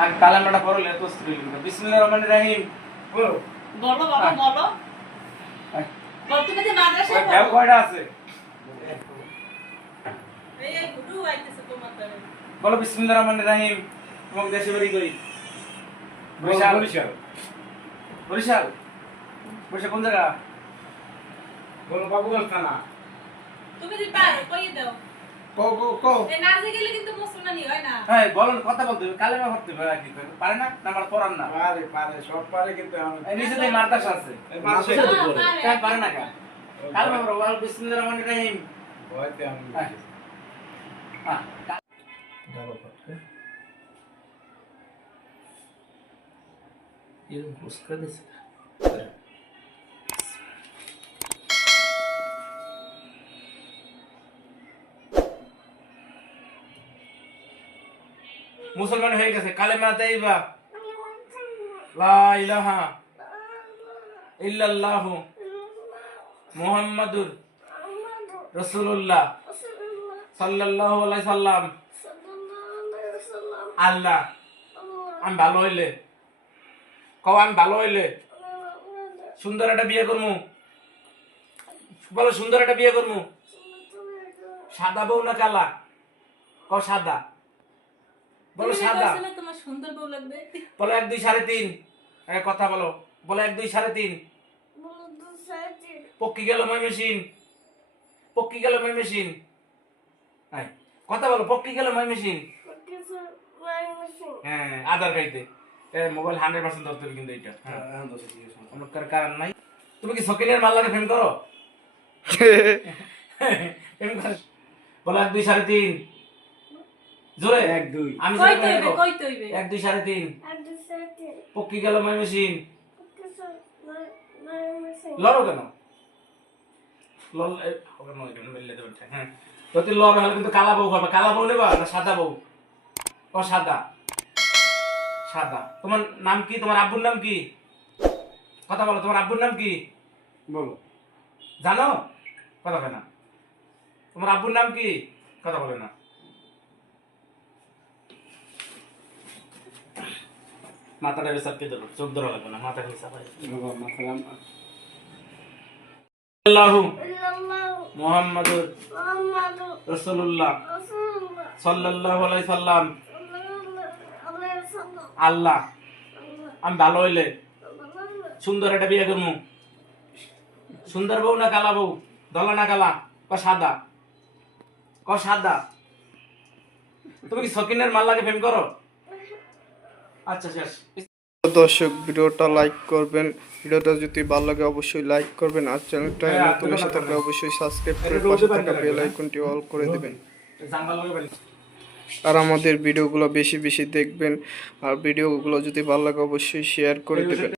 আর কালামাটা পড়লে তো স্ত্রী লিখবে বিসমিল্লাহির রহমানির রহিম। বলো বলো বাবা হ্যাঁ। বলো। হ্যাঁ। বল তুমি যে মাদ্রাসায় পড়ো? কয়টা আছে? এই গুরু আইতেছে তোমার বলো বিসমিল্লাহির রহমানির রহিম। এবং দেশে বাড়ি করি বরিশাল। বরিশাল বরিশাল। বরিশাল? বরিশাল কোন জায়গা? বলো বাবুগঞ্জ থানা। তুমি যে পারো কই দাও। কো কো কো এই নাচে গেলে কিন্তু মুসলমানি হয় না। হ্যাঁ বলেন কথা বলতে হবে কালেমা পড়তে আর কি পারে না? না আমার পড়ান না? পারে পারে সব পারে কিন্তু আমি এই নিচে তো মাদ্রাসা আছে মাদ্রাসা তো পড়ে। পারে। তাই পারে না কা কালেমা পড়ো বলো বিসমিল্লাহির রহমানির রহিম। ভয়তে আমি হ্যাঁ। আহ, এরকম ফুসকা দিছে মুসলমান হয়ে গেছে, কালেমা তাইবা লা ইলাহা ইল্লাল্লাহু মুহাম্মাদুর রাসূলুল্লাহ সাল্লাল্লাহু আলাইহি সাল্লাম। আল্লাহ, আমি ভালো হইলে। কও, আমি ভালো হইলে। সুন্দর একটা বিয়ে করমু। বলো, সুন্দর একটা বিয়ে করমু। সাদা বউ না কালা? কও, সাদা। বলো সাদা তোমার সুন্দর বউ লাগবে। বলো এক দুই সাড়ে তিন। একটা কথা বলো। বলো এক দুই সাড়ে তিন। পক্কি গেল মই মেশিন। পক্কি গেল মই মেশিন। কথা বলো পক্কি গেল মই মেশিন। হ্যাঁ আধার গাইতে মোবাইল হান্ড্রেড পার্সেন্ট ধরতে হবে কিন্তু এটা হ্যাঁ আমার কারণ নাই? তুমি কি সকিনের মাল্লাকে ফেম করো? ফেম করো। বলো এক দুই সাড়ে তিন। জোরে? এক দুই। আমি এক সাড়ে তিন। পক্কি গেল মই মেশিন। লড়ো কেন? লল হ্যাঁ। যদি লড় হলে কিন্তু কালা বউ হবে কালা বউ নেবা না সাদা বউ? ও সাদা। সাদা। তোমার নাম কি? তোমার আব্বুর নাম কি? কথা বলো তোমার আব্বুর নাম কি? বলো। জানো? কথা বলে না। তোমার আব্বুর নাম কি? কথা বলে না। মাথাটা বেশ চাপকে ধরো চোখ ধরা লাগবে না মাথা খালি চাপাই আল্লাহু মুহাম্মাদুর রাসূলুল্লাহ। সাল্লাল্লাহু আলাইহি সাল্লাম। আল্লাহ। আমি ভালো হইলে সুন্দর একটা বিয়ে করব সুন্দর বউ না কালা বউ? দলা না কালা? ক সাদা? ক সাদা? তুমি কি সকিনের মাল্লাকে প্রেম করো? আচ্ছা শেষ দর্শক ভিডিওটা লাইক করবেন। ভিডিওটা যদি ভালো লাগে অবশ্যই লাইক করবেন। আর চ্যানেলটা হ্যাঁ, নতুন এসে থাকলে অবশ্যই সাবস্ক্রাইব করে পাশে থাকা বেল আইকনটি অল করে দিবেন। আর আমাদের ভিডিওগুলো বেশি বেশি দেখবেন। আর ভিডিওগুলো যদি ভালো লাগে অবশ্যই শেয়ার করে দেবেন।